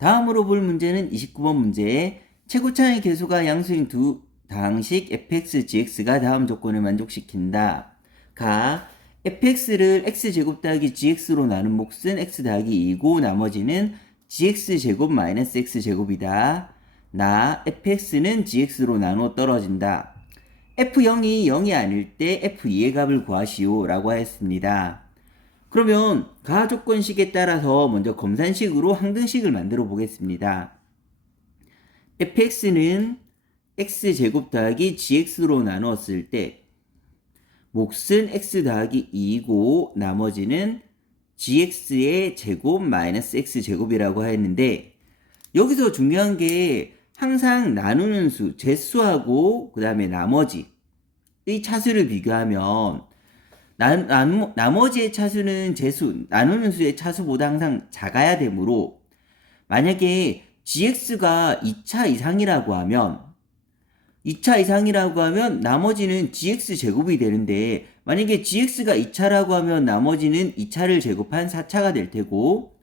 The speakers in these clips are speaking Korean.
다음으로 볼 문제는 29번 문제. 최고차의 계수가 양수인 두 다항식 fx, gx가 다음 조건을 만족시킨다. 가 fx를 x제곱 더하기 gx로 나눈 몫은 x 더하기 2고 나머지는 gx제곱 마이너스 x제곱이다. 나 fx는 gx로 나누어 떨어진다. f0이 0이 아닐 때 f2의 값을 구하시오 라고 하였습니다. 그러면 가조건식에 따라서 먼저 검산식으로 항등식을 만들어 보겠습니다. fx는 x제곱 더하기 gx로 나누었을 때 몫은 x 더하기 2이고 나머지는 gx의 제곱 마이너스 x제곱이라고 하였는데 여기서 중요한 게 항상 나누는 수, 제수하고 그 다음에 나머지의 차수를 비교하면 나, 나, 나머지의 차수는 제수, 나누는 수의 차수보다 항상 작아야 되므로 만약에 gx가 2차 이상이라고 하면 2차 이상이라고 하면 나머지는 gx 제곱이 되는데 만약에 gx가 2차라고 하면 나머지는 2차를 제곱한 4차가 될 테고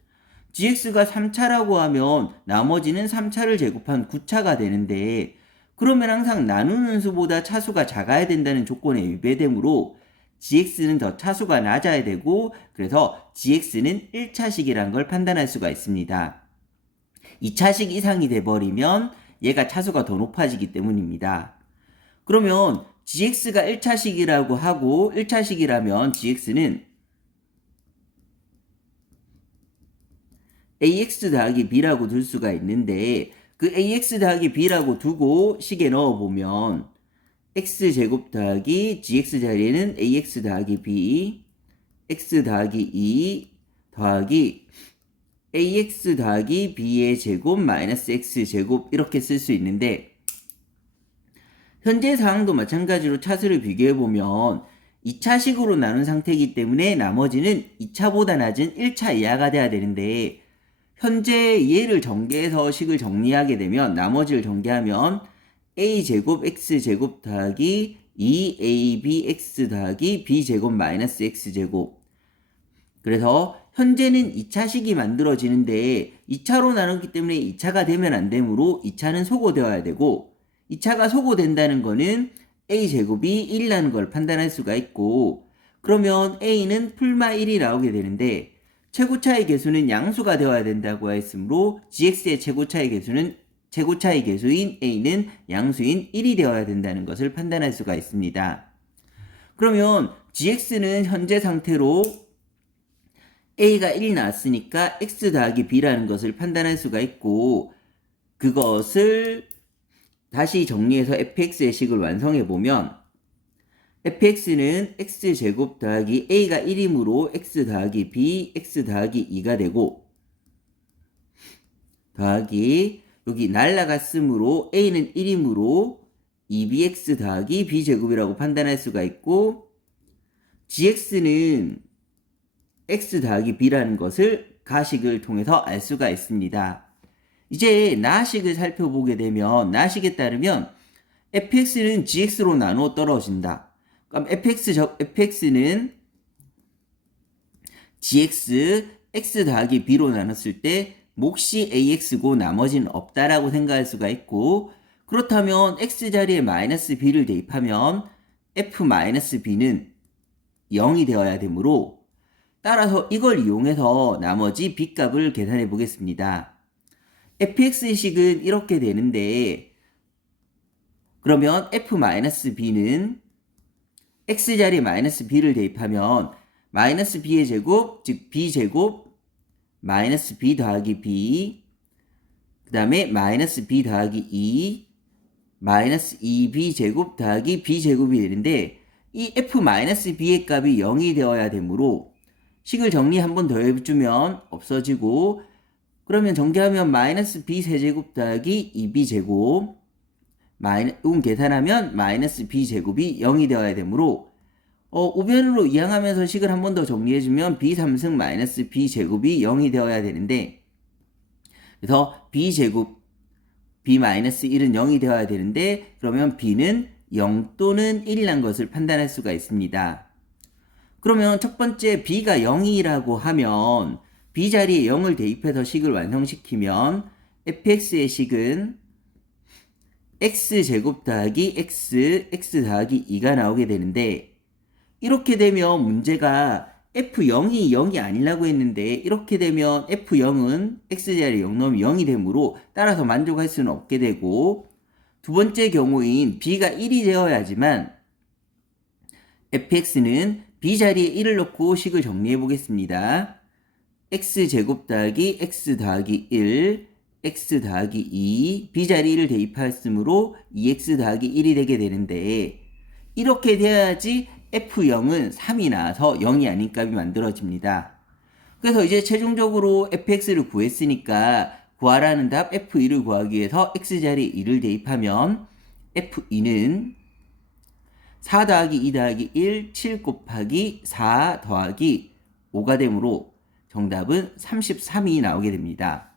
gx가 3차라고 하면 나머지는 3차를 제곱한 9차가 되는데 그러면 항상 나누는 수보다 차수가 작아야 된다는 조건에 위배되므로 gx는 더 차수가 낮아야 되고 그래서 gx는 1차식이라는 걸 판단할 수가 있습니다. 2차식 이상이 돼버리면 얘가 차수가 더 높아지기 때문입니다. 그러면 gx가 1차식이라고 하고 1차식이라면 gx는 ax 더하기 b라고 둘 수가 있는데 그 ax 더하기 b라고 두고 식에 넣어보면 x제곱 더하기 gx 자리에는 ax 더하기 b x 더하기 2 더하기 ax 더하기 b의 제곱 마이너스 x제곱 이렇게 쓸 수 있는데 현재 상황도 마찬가지로 차수를 비교해보면 2차식으로 나눈 상태이기 때문에 나머지는 2차보다 낮은 1차 이하가 돼야 되는데 현재 얘를 전개해서 식을 정리하게 되면 나머지를 전개하면 a제곱 x제곱 더하기 2abx 더하기 b제곱 마이너스 x제곱. 그래서 현재는 2차식이 만들어지는데 2차로 나눴기 때문에 2차가 되면 안 되므로 2차는 소거되어야 되고 2차가 소거된다는 거는 a제곱이 1이라는 걸 판단할 수가 있고 그러면 a는 풀마 1이 나오게 되는데 최고차의 개수는 양수가 되어야 된다고 했으므로 gx의 최고차의 개수는 최고차의 개수인 a는 양수인 1이 되어야 된다는 것을 판단할 수가 있습니다. 그러면 gx는 현재 상태로 a가 1이 나왔으니까 x 더하기 b라는 것을 판단할 수가 있고 그것을 다시 정리해서 fx의 식을 완성해 보면 fx는 x제곱 더하기 a가 1이므로 x 더하기 b, x 더하기 2가 되고 더하기 여기 날라갔으므로 a는 1이므로 2bx 더하기 b제곱이라고 판단할 수가 있고 gx는 x 더하기 b라는 것을 가식을 통해서 알 수가 있습니다. 이제 나식을 살펴보게 되면 나식에 따르면 fx는 gx로 나누어 떨어진다. 그럼 fx 적 fx는 gx x 더하기 b로 나눴을 때 몫이 ax고 나머지는 없다라고 생각할 수가 있고 그렇다면 x 자리에 마이너스 b를 대입하면 f 마이너스 b는 0이 되어야 되므로 따라서 이걸 이용해서 나머지 b값을 계산해 보겠습니다. fx식은 이렇게 되는데 그러면 f-b는 x자리에 마이너스 b를 대입하면 마이너스 b의 제곱 즉 b제곱 마이너스 b 더하기 b 그 다음에 마이너스 b 더하기 2 마이너스 2b 제곱 더하기 b 제곱이 되는데 이 f-b의 값이 0이 되어야 되므로 식을 정리 한 번 더 해주면 없어지고 그러면 전개하면 마이너스 b 세제곱 더하기 2b 제곱 마이너 이건 계산하면 마이너스 b 제곱이 0이 되어야 되므로 어, 우변으로 이항하면서 식을 한 번 더 정리해주면 b 3승 마이너스 b 제곱이 0이 되어야 되는데 그래서 b 제곱 b 마이너스 1은 0이 되어야 되는데 그러면 b는 0 또는 1이란 것을 판단할 수가 있습니다. 그러면 첫 번째 b가 0이라고 하면 b 자리에 0을 대입해서 식을 완성시키면 fx의 식은 x제곱 더하기 x, x 더하기 2가 나오게 되는데 이렇게 되면 문제가 f0이 0이 아니라고 했는데 이렇게 되면 f0은 x자리에 0 넣으면 0이 되므로 따라서 만족할 수는 없게 되고 두 번째 경우인 b가 1이 되어야지만 fx는 b 자리에 1을 넣고 식을 정리해 보겠습니다. x제곱 더하기 x 더하기 1 x 더하기 2 b 자리 1을 대입하였으므로 2x 더하기 1이 되게 되는데 이렇게 돼야지 f0은 3이 나와서 0이 아닌 값이 만들어집니다. 그래서 이제 최종적으로 fx를 구했으니까 구하라는 답 f2를 구하기 위해서 x자리에 2를 대입하면 f2는 4 더하기 2 더하기 1, 7 곱하기 4 더하기 5가 되므로 정답은 33이 나오게 됩니다.